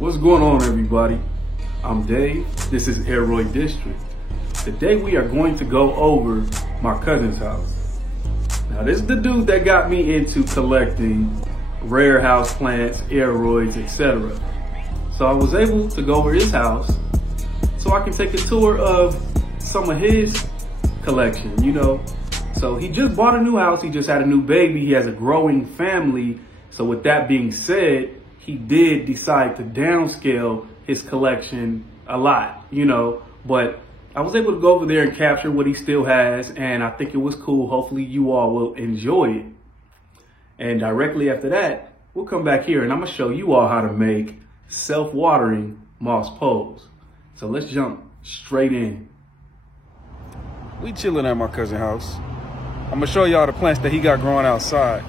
What's going on, everybody? I'm Dave. This is Aroy District. Today we are going to go over my cousin's house. Now this is the dude that got me into collecting rare house plants, aroids, etc. So I was able to go over his house so I can take a tour of some of his collection, So he just bought a new house. He just had a new baby. He has a growing family. So with that being said, he did decide to downscale his collection a lot, but I was able to go over there and capture what he still has, and I think it was cool. Hopefully you all will enjoy it. And directly after that, we'll come back here and I'm gonna show you all how to make self-watering moss poles. So let's jump straight in. We chilling at my cousin's house. I'm gonna show y'all the plants that he got growing outside.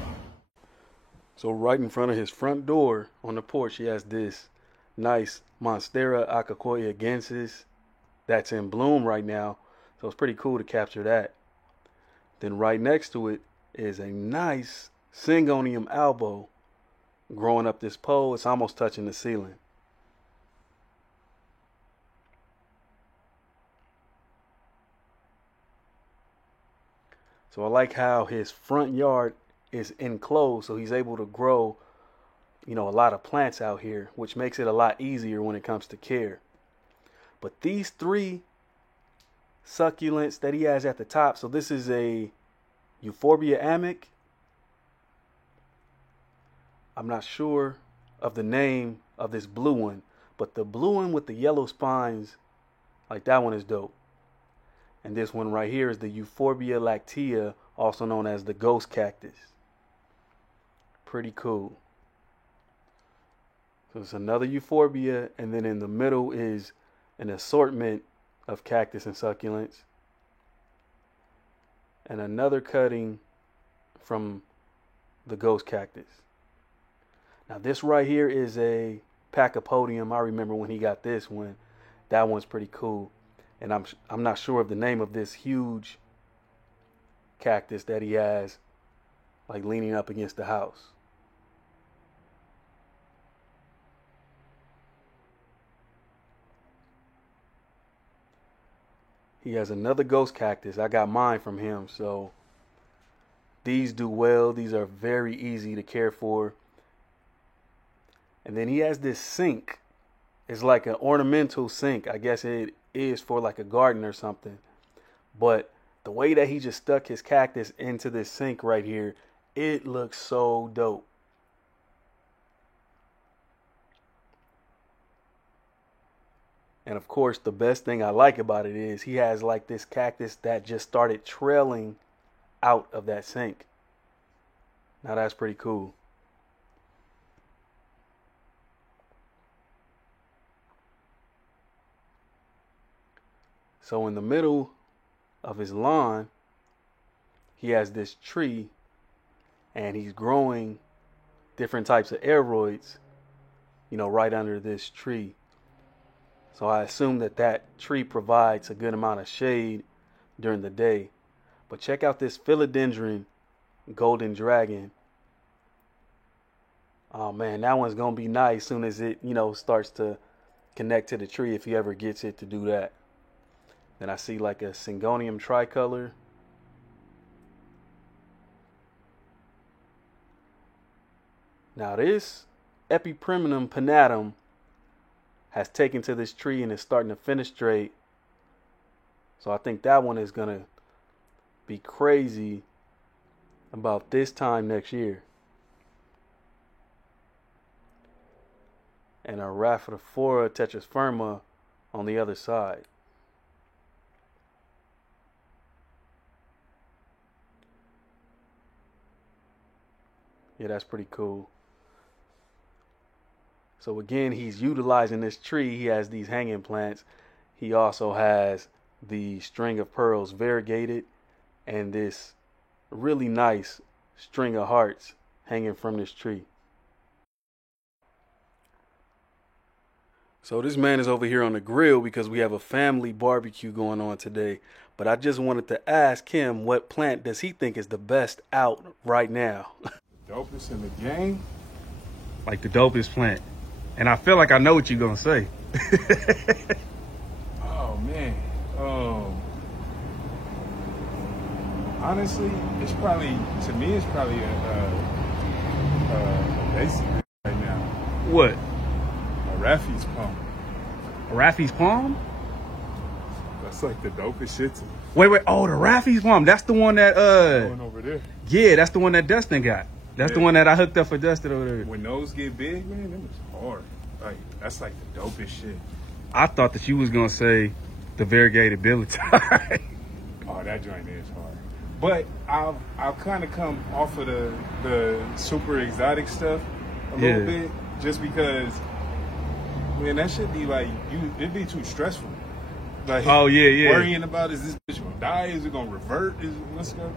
So right in front of his front door on the porch, he has this nice Monstera acacoyagensis that's in bloom right now. So it's pretty cool to capture that. Then right next to it is a nice Syngonium albo growing up this pole. It's almost touching the ceiling. So I like how his front yard is enclosed, so he's able to grow, a lot of plants out here, which makes it a lot easier when it comes to care. But these three succulents that he has at the top, so this is a Euphorbia amic. I'm not sure of the name of this blue one, but the blue one with the yellow spines, like that one is dope. And this one right here is the Euphorbia lactea, also known as the ghost cactus. Pretty cool. So it's another Euphorbia, and then in the middle is an assortment of cactus and succulents. And another cutting from the ghost cactus. Now this right here is a Pachypodium. I remember when he got this one. That one's pretty cool. And I'm not sure of the name of this huge cactus that he has, like leaning up against the house. He has another ghost cactus. I got mine from him, so these do well. These are very easy to care for. And then he has this sink. It's like an ornamental sink. I guess it is for like a garden or something. But the way that he just stuck his cactus into this sink right here, it looks so dope. And of course, the best thing I like about it is he has like this cactus that just started trailing out of that sink. Now that's pretty cool. So in the middle of his lawn, he has this tree and he's growing different types of aroids, right under this tree. So I assume that tree provides a good amount of shade during the day. But check out this Philodendron golden dragon. Oh man, that one's going to be nice as soon as it, starts to connect to the tree, if he ever gets it to do that. Then I see like a Syngonium tricolor. Now this Epipremnum pinnatum has taken to this tree and is starting to fenestrate. So I think that one is going to be crazy about this time next year. And a Rhaphidophora tetrasperma on the other side. Yeah, that's pretty cool. So again, he's utilizing this tree. He has these hanging plants. He also has the string of pearls variegated and this really nice string of hearts hanging from this tree. So this man is over here on the grill because we have a family barbecue going on today. But I just wanted to ask him what plant does he think is the best out right now. Dopest in the game? Like the dopest plant. And I feel like I know what you're gonna say. Oh man. Honestly, it's probably, to me, it's probably a basic right now. What? A Raffi's Palm. A Raffi's Palm? That's like the dopest shit to me. Wait. Oh, the Raffi's Palm. That's the one that Going over there. yeah, that's the one that Dustin got. That's the one that I hooked up for Dustin over there. When those get big, man, them is hard. Like, that's like the dopest shit. I thought that you was gonna say the variegated billy tie. Oh, that joint is hard. But I'll kind of come off of the super exotic stuff a little bit, just because, man, that should be like, it'd be too stressful. Like, oh yeah. Worrying about, is this bitch gonna die? Is it gonna revert? What's gonna?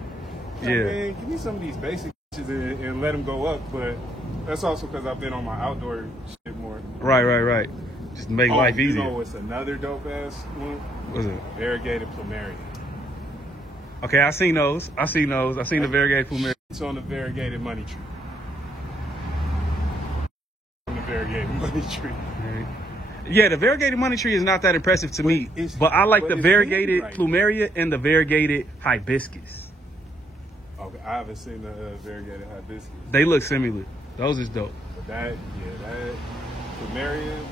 Man, give me some of these basic shit and let them go up. But that's also because I've been on my outdoor shit more. Right. Just make life easier. You know what's another dope ass one? What's it? Variegated plumeria. Okay, I seen those. I seen the variegated plumeria. It's on the variegated money tree. On the variegated money tree. Yeah, the variegated money tree is not that impressive to me, but I like the variegated plumeria and the variegated hibiscus. Okay, I haven't seen the variegated hibiscus. They look similar. Those is dope. But that plumeria.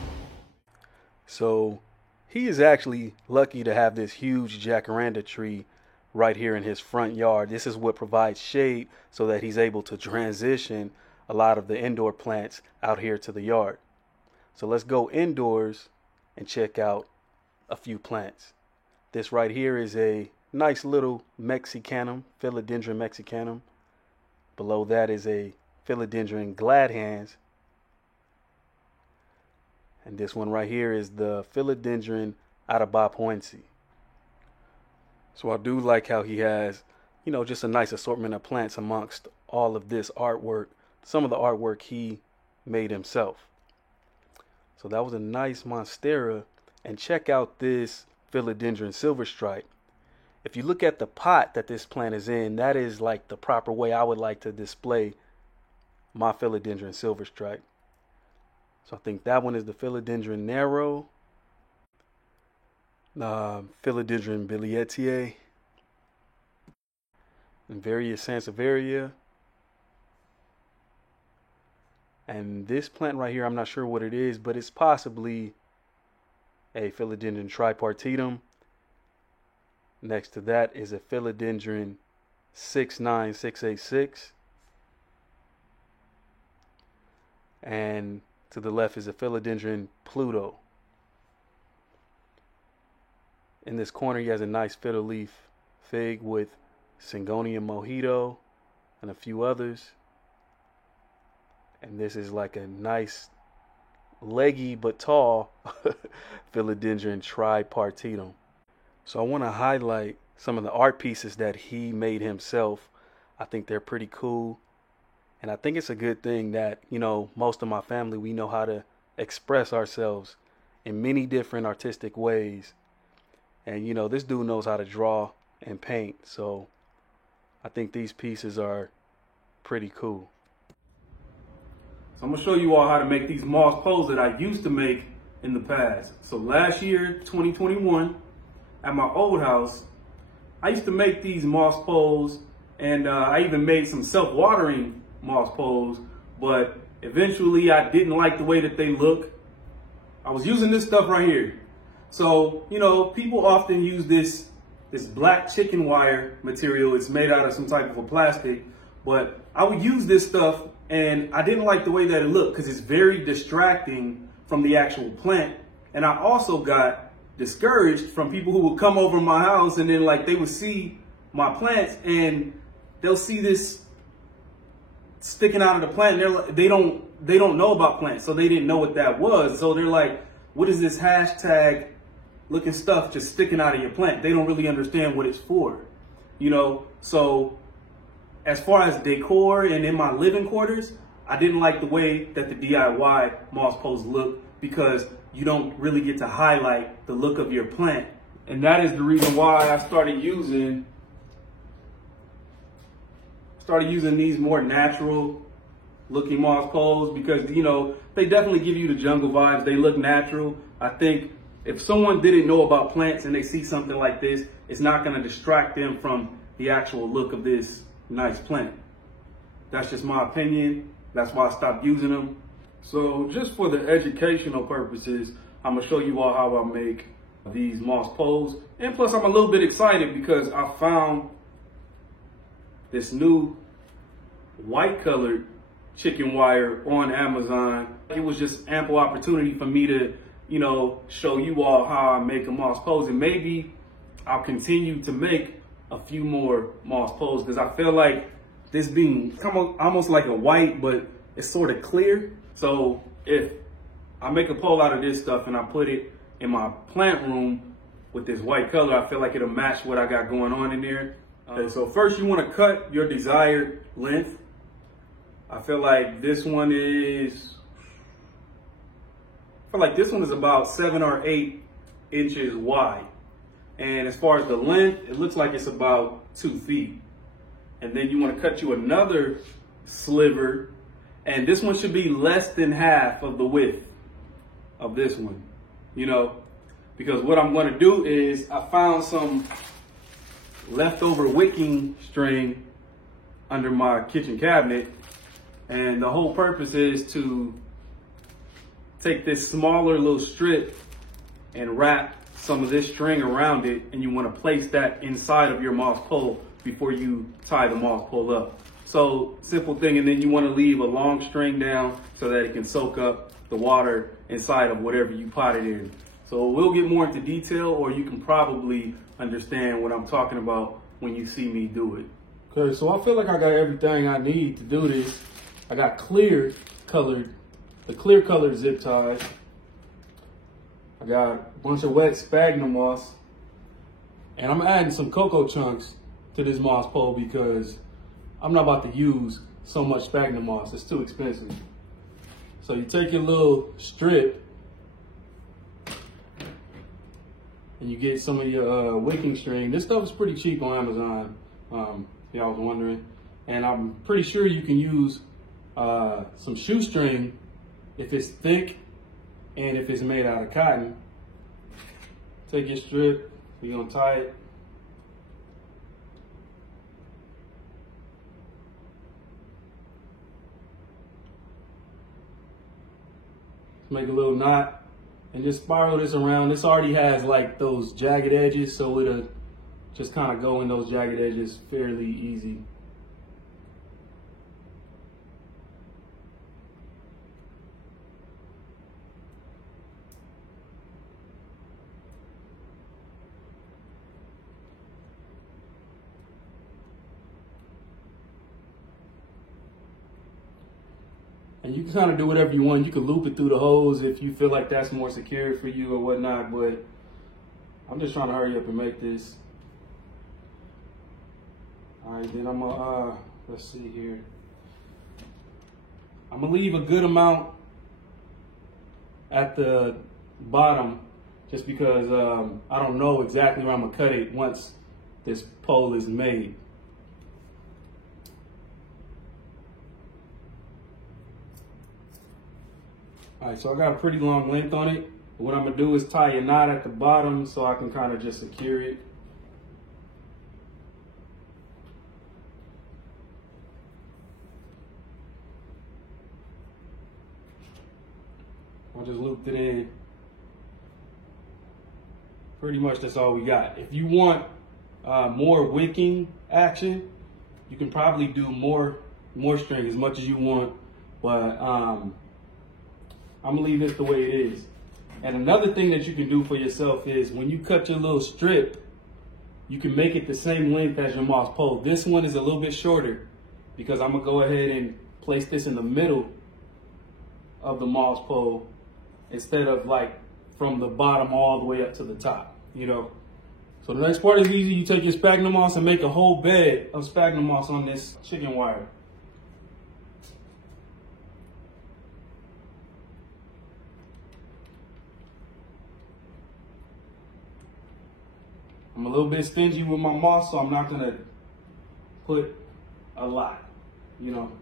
So he is actually lucky to have this huge jacaranda tree right here in his front yard. This is what provides shade so that he's able to transition a lot of the indoor plants out here to the yard. So let's go indoors and check out a few plants. This right here is a nice little Mexicanum, Philodendron Mexicanum. Below that is a Philodendron Gladhands. And this one right here is the Philodendron Atabapoense. So I do like how he has, just a nice assortment of plants amongst all of this artwork. Some of the artwork he made himself. So that was a nice Monstera. And check out this Philodendron Silver Stripe. If you look at the pot that this plant is in, that is like the proper way I would like to display my Philodendron Silver Stripe. So I think that one is the Philodendron Narrow. Philodendron Bilietiae. And Various Sansevieria. And this plant right here, I'm not sure what it is, but it's possibly a Philodendron Tripartitum. Next to that is a Philodendron 69686. And to the left is a Philodendron Pluto. In this corner, he has a nice fiddle leaf fig with Syngonium Mojito and a few others. And this is like a nice, leggy but tall Philodendron Tripartitum. So I want to highlight some of the art pieces that he made himself. I think they're pretty cool. And I think it's a good thing that, most of my family, we know how to express ourselves in many different artistic ways. And, this dude knows how to draw and paint. So I think these pieces are pretty cool. So I'm going to show you all how to make these moss poles that I used to make in the past. So last year, 2021, at my old house, I used to make these moss poles, and I even made some self-watering moss poles, but eventually I didn't like the way that they look. I was using this stuff right here. So, people often use this black chicken wire material. It's made out of some type of a plastic, but I would use this stuff and I didn't like the way that it looked because it's very distracting from the actual plant. And I also got discouraged from people who would come over to my house and then they would see my plants and they'll see this sticking out of the plant. And they don't know about plants, so they didn't know what that was. So they're like, what is this hashtag looking stuff just sticking out of your plant? They don't really understand what it's for, So as far as decor and in my living quarters, I didn't like the way that the DIY moss poles look because you don't really get to highlight the look of your plant. And that is the reason why I started using these more natural looking moss poles because, you know, they definitely give you the jungle vibes. They look natural. I think if someone didn't know about plants and they see something like this, it's not going to distract them from the actual look of this nice plant. That's just my opinion. That's why I stopped using them. So just for the educational purposes, I'm gonna show you all how I make these moss poles. And plus I'm a little bit excited because I found this new white colored chicken wire on Amazon. It was just ample opportunity for me to, you know, show you all how I make a moss pole. And maybe I'll continue to make a few more moss poles because I feel like this being almost like a white, but it's sort of clear. So if I make a pole out of this stuff and I put it in my plant room with this white color, I feel like it'll match what I got going on in there. Okay, so first you want to cut your desired length. I feel like this one is about 7 or 8 inches wide. And as far as the length, it looks like it's about 2 feet. And then you want to cut you another sliver. And this one should be less than half of the width of this one, you know, because what I'm going to do is I found some leftover wicking string under my kitchen cabinet. And the whole purpose is to take this smaller little strip and wrap some of this string around it. And you want to place that inside of your moss pole before you tie the moss pole up. So simple thing. And then you want to leave a long string down so that it can soak up the water inside of whatever you pot it in. So we'll get more into detail, or you can probably understand what I'm talking about when you see me do it. Okay, so I feel like I got everything I need to do this. I got the clear colored zip ties. I got a bunch of wet sphagnum moss. And I'm adding some cocoa chunks to this moss pole because I'm not about to use so much sphagnum moss. It's too expensive. So you take your little strip and you get some of your wicking string. This stuff is pretty cheap on Amazon, if y'all was wondering. And I'm pretty sure you can use some shoestring if it's thick and if it's made out of cotton. Take your strip, you're gonna tie it. Make a little knot and just spiral this around. This already has like those jagged edges, so it'll just kind of go in those jagged edges fairly easy. And you can kind of do whatever you want. You can loop it through the hose if you feel like that's more secure for you or whatnot, but I'm just trying to hurry up and make this. All right, then I'm gonna, let's see here. I'm gonna leave a good amount at the bottom just because I don't know exactly where I'm gonna cut it once this pole is made. All right, so I got a pretty long length on it. What I'm gonna do is tie a knot at the bottom so I can kind of just secure it. I just looped it in. Pretty much that's all we got. If you want more wicking action, you can probably do more string as much as you want, but I'm gonna leave this the way it is. And another thing that you can do for yourself is when you cut your little strip, you can make it the same length as your moss pole. This one is a little bit shorter because I'm gonna go ahead and place this in the middle of the moss pole instead of like from the bottom all the way up to the top, you know. So the next part is easy. You take your sphagnum moss and make a whole bed of sphagnum moss on this chicken wire. I'm a little bit stingy with my moss, so I'm not gonna put a lot, you know.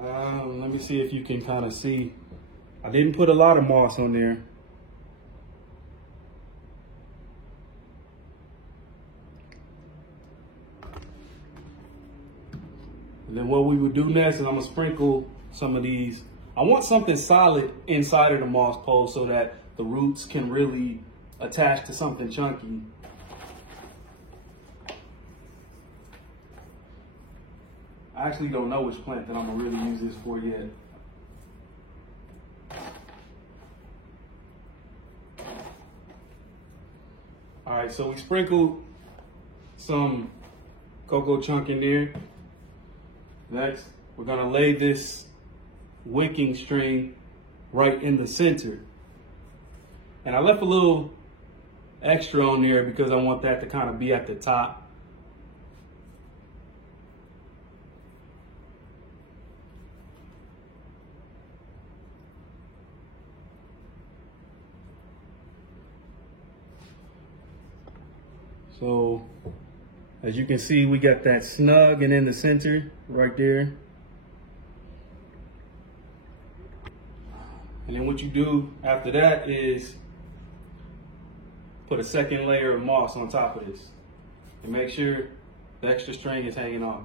Let me see if you can kind of see. I didn't put a lot of moss on there. And then what we would do next is I'm gonna sprinkle some of these. I want something solid inside of the moss pole so that the roots can really attach to something chunky. I actually don't know which plant that I'm gonna really use this for yet. All right, so we sprinkled some cocoa chunk in there. Next, we're gonna lay this wicking string right in the center. And I left a little extra on there because I want that to kind of be at the top. So, as you can see, we got that snug and in the center right there. And then what you do after that is put a second layer of moss on top of this and make sure the extra string is hanging off.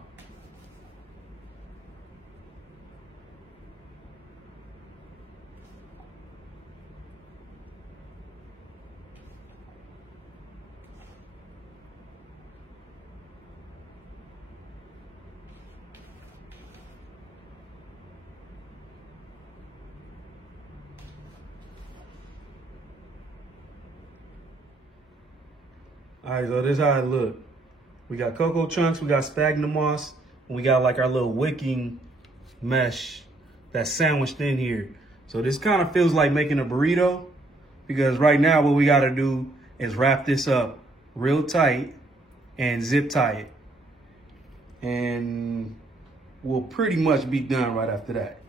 All right, so this is how it look. We got cocoa chunks, we got sphagnum moss, and we got like our little wicking mesh that's sandwiched in here. So this kind of feels like making a burrito, because right now what we gotta do is wrap this up real tight and zip tie it. And we'll pretty much be done right after that.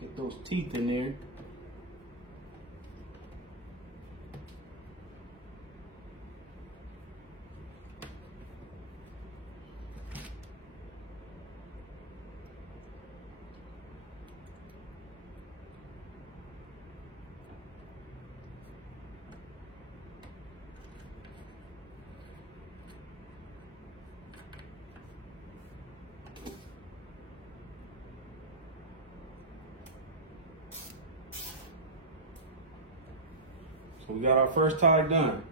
Get those teeth in there. So we got our first tie done.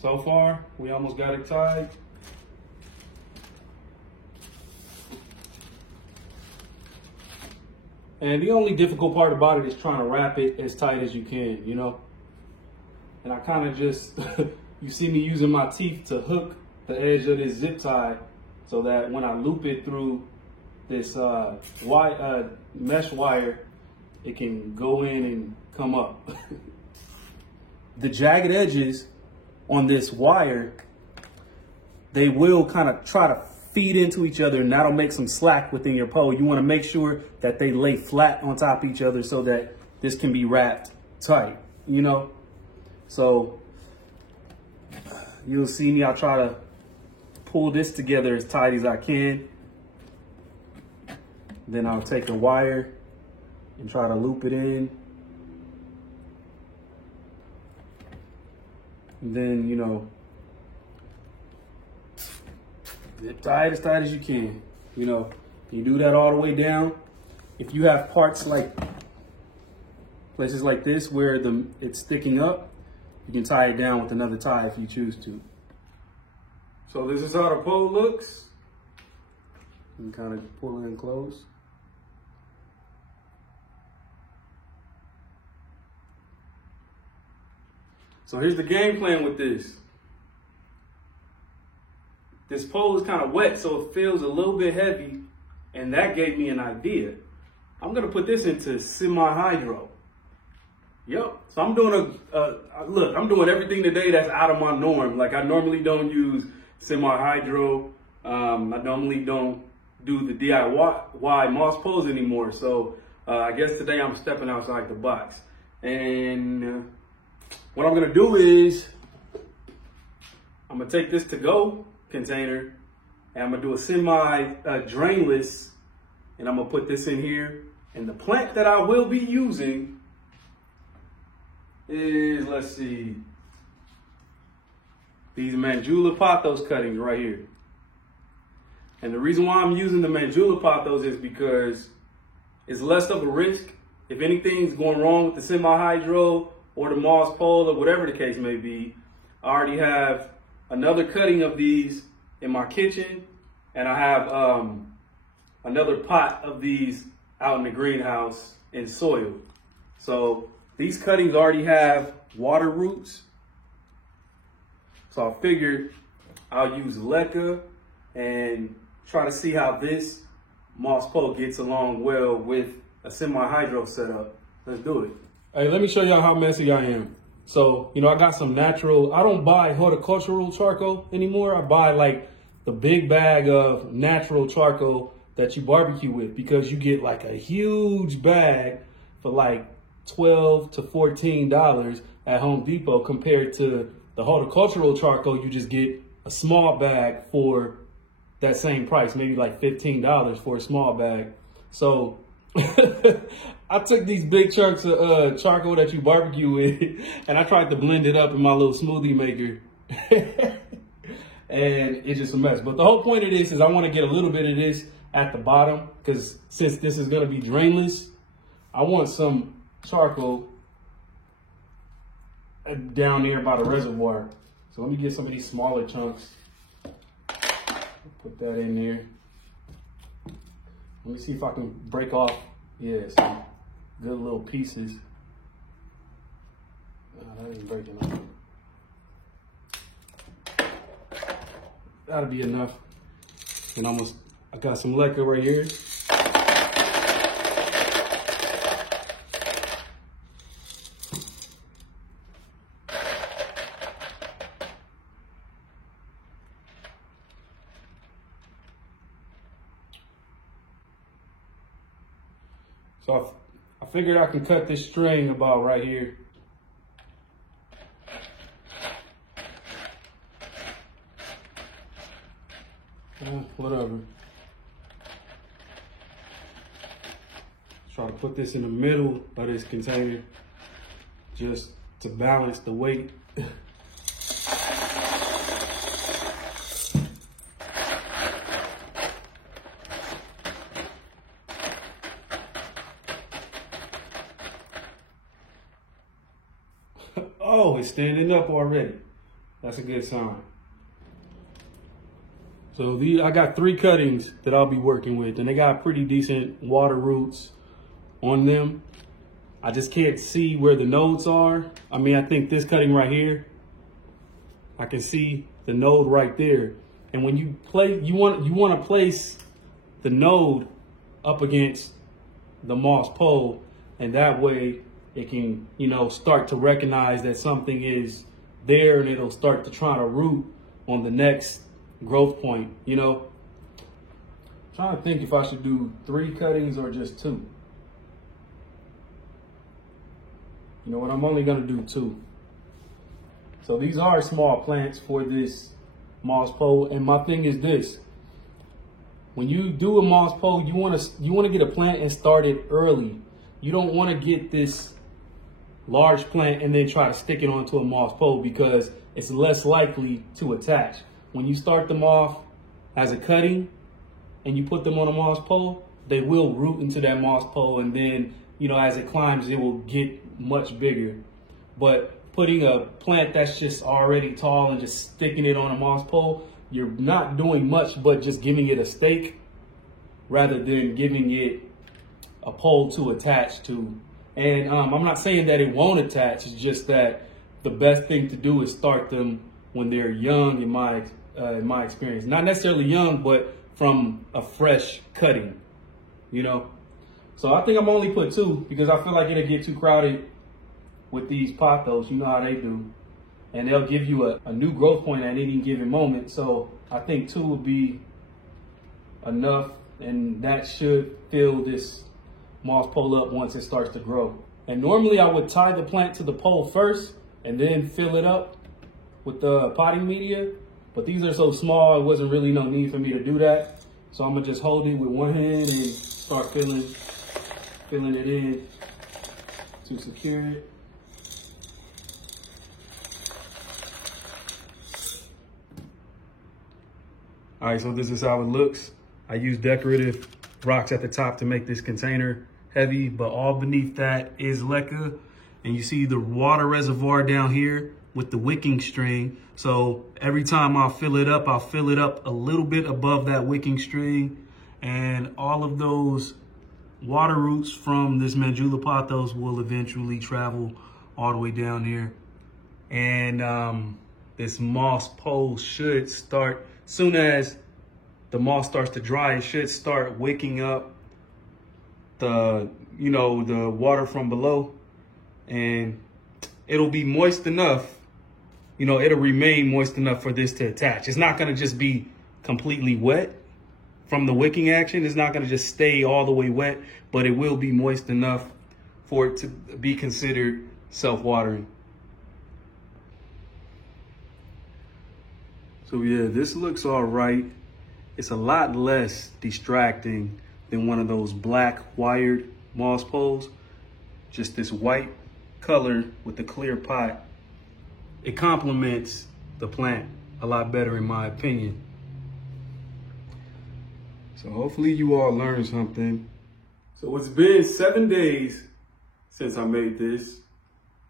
So far, we almost got it tied. And the only difficult part about it is trying to wrap it as tight as you can, you know? And I kind of just, you see me using my teeth to hook the edge of this zip tie so that when I loop it through this mesh wire, it can go in and come up. The jagged edges on this wire, they will kind of try to feed into each other, and that'll make some slack within your pole. You want to make sure that they lay flat on top of each other so that this can be wrapped tight, you know? So you'll see me, I'll try to pull this together as tight as I can. Then I'll take a wire and try to loop it in. And then, you know, zip tie it as tight as you can. You know, you do that all the way down. If you have parts like, places like this where it's sticking up, you can tie it down with another tie if you choose to. So this is how the pole looks. and kind of pull in close. So here's the game plan with this. This pole is kind of wet, so it feels a little bit heavy, and that gave me an idea. I'm gonna put this into semi-hydro. Yep, so I'm doing look, I'm doing everything today that's out of my norm. Like I normally don't use semi-hydro. I normally don't do the DIY moss poles anymore. So I guess today I'm stepping outside the box. And what I'm gonna do is, I'm gonna take this to-go container and I'm gonna do a semi-drainless, and I'm gonna put this in here. And the plant that I will be using is, let's see, these Manjula pothos cuttings right here. And the reason why I'm using the Manjula pothos is because it's less of a risk. If anything's going wrong with the semi-hydro or the moss pole or whatever the case may be, I already have another cutting of these in my kitchen, and I have another pot of these out in the greenhouse in soil. So these cuttings already have water roots. So I figured I'll use LECA and try to see how this moss pole gets along well with a semi-hydro setup. Let's do it. Hey, let me show y'all how messy I am. So, I got some natural, I don't buy horticultural charcoal anymore. I buy like the big bag of natural charcoal that you barbecue with, because you get like a huge bag for like $12 to $14 at Home Depot, compared to the horticultural charcoal. You just get a small bag for that same price, maybe like $15 for a small bag. So I took these big chunks of charcoal that you barbecue with, and I tried to blend it up in my little smoothie maker. And it's just a mess. But the whole point of this is I want to get a little bit of this at the bottom, because since this is going to be drainless, I want some charcoal down there by the reservoir. So let me get some of these smaller chunks. Put that in there. Let me see if I can break off, some good little pieces. That ain't breaking off. That'll be enough. And I got some LECA right here. So I figured I can cut this string about right here. Whatever. Try to put this in the middle of this container just to balance the weight. Oh, it's standing up already. That's a good sign. So I got 3 cuttings that I'll be working with, and they got pretty decent water roots on them. I just can't see where the nodes are. I mean, I think this cutting right here, I can see the node right there. And when you want to place the node up against the moss pole, and that way it can, start to recognize that something is there, and it'll start to try to root on the next growth point, Trying to think if I should do 3 cuttings or just 2. You know what, I'm only gonna do 2. So these are small plants for this moss pole, and my thing is this: when you do a moss pole, you wanna get a plant and start it early. You don't wanna get this large plant and then try to stick it onto a moss pole, because it's less likely to attach. When you start them off as a cutting and you put them on a moss pole, they will root into that moss pole, and then, as it climbs, it will get much bigger. But putting a plant that's just already tall and just sticking it on a moss pole, you're not doing much but just giving it a stake, rather than giving it a pole to attach to. And I'm not saying that it won't attach, it's just that the best thing to do is start them when they're young, in my experience. Not necessarily young, but from a fresh cutting, you know? So I think I'm only put 2 because I feel like it'll get too crowded with these pothos. You know how they do. And they'll give you a new growth point at any given moment. So I think 2 would be enough, and that should fill this moss pole up once it starts to grow. And normally I would tie the plant to the pole first and then fill it up with the potting media. But these are so small, it wasn't really no need for me to do that. So I'm gonna just hold it with one hand and start filling it in to secure it. All right, so this is how it looks. I use decorative rocks at the top to make this container heavy, but all beneath that is leca. And you see the water reservoir down here with the wicking string. So every time I'll fill it up a little bit above that wicking string. And all of those water roots from this Manjula pothos will eventually travel all the way down here. And this moss pole should start, soon as the moss starts to dry, it should start wicking up the water from below, and it'll be moist enough, it'll remain moist enough for this to attach. It's not gonna just be completely wet from the wicking action. It's not gonna just stay all the way wet, but it will be moist enough for it to be considered self-watering. So yeah, this looks all right. It's a lot less distracting than one of those black wired moss poles. Just this white color with the clear pot. It complements the plant a lot better in my opinion. So hopefully you all learned something. So it's been 7 days since I made this.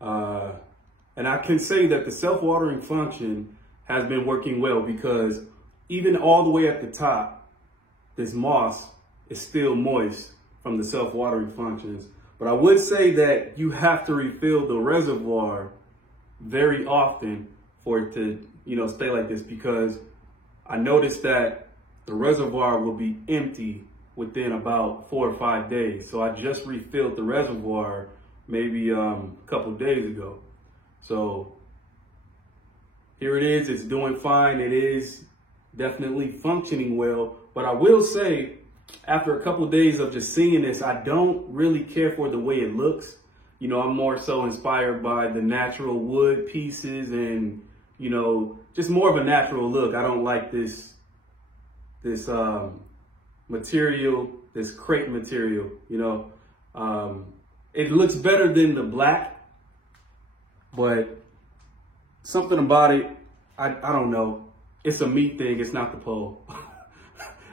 And I can say that the self-watering function has been working well, because even all the way at the top, this moss is still moist from the self-watering functions. But I would say that you have to refill the reservoir very often for it to, stay like this, because I noticed that the reservoir will be empty within about 4 or 5 days. So I just refilled the reservoir maybe a couple days ago. So here it is, it's doing fine. It is definitely functioning well. But I will say, after a couple of days of just seeing this, I don't really care for the way it looks. I'm more so inspired by the natural wood pieces and, just more of a natural look. I don't like this material, this crepe material, it looks better than the black, but something about it, I don't know. It's a me thing, it's not the pole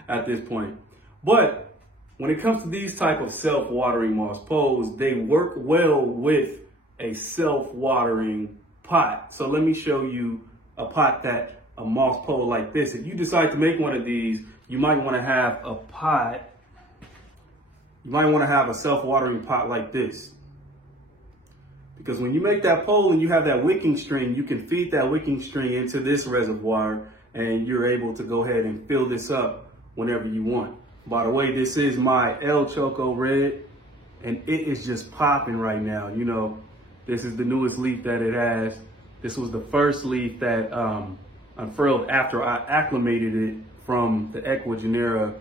at this point. But when it comes to these type of self-watering moss poles, they work well with a self-watering pot. So let me show you a pot that a moss pole like this. If you decide to make one of these, you might want to have a pot. You might want to have a self-watering pot like this. Because when you make that pole and you have that wicking string, you can feed that wicking string into this reservoir and you're able to go ahead and fill this up whenever you want. By the way, this is my El Choco Red, and it is just popping right now. This is the newest leaf that it has. This was the first leaf that unfurled after I acclimated it from the Ecuagenera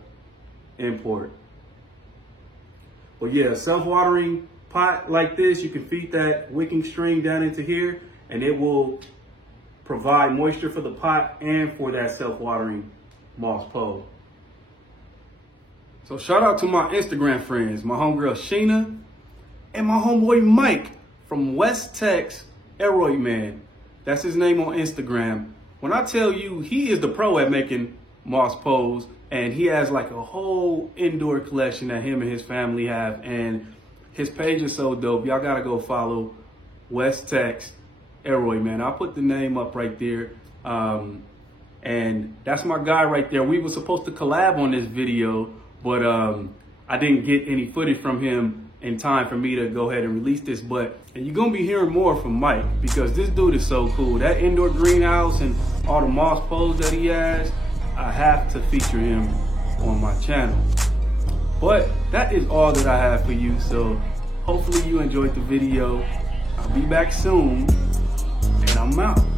import. But yeah, self-watering pot like this, you can feed that wicking string down into here, and it will provide moisture for the pot and for that self-watering moss pole. So shout out to my Instagram friends, my homegirl Sheena and my homeboy Mike from West Tex Aroy Man. That's his name on Instagram. When I tell you, he is the pro at making moss poles, and he has like a whole indoor collection that him and his family have, and his page is so dope. Y'all gotta go follow West Tex Aroy Man. I'll put the name up right there. And that's my guy right there. We were supposed to collab on this video, but I didn't get any footage from him in time for me to go ahead and release this. And you're gonna be hearing more from Mike, because this dude is so cool. That indoor greenhouse and all the moss poles that he has, I have to feature him on my channel. But that is all that I have for you. So hopefully you enjoyed the video. I'll be back soon, and I'm out.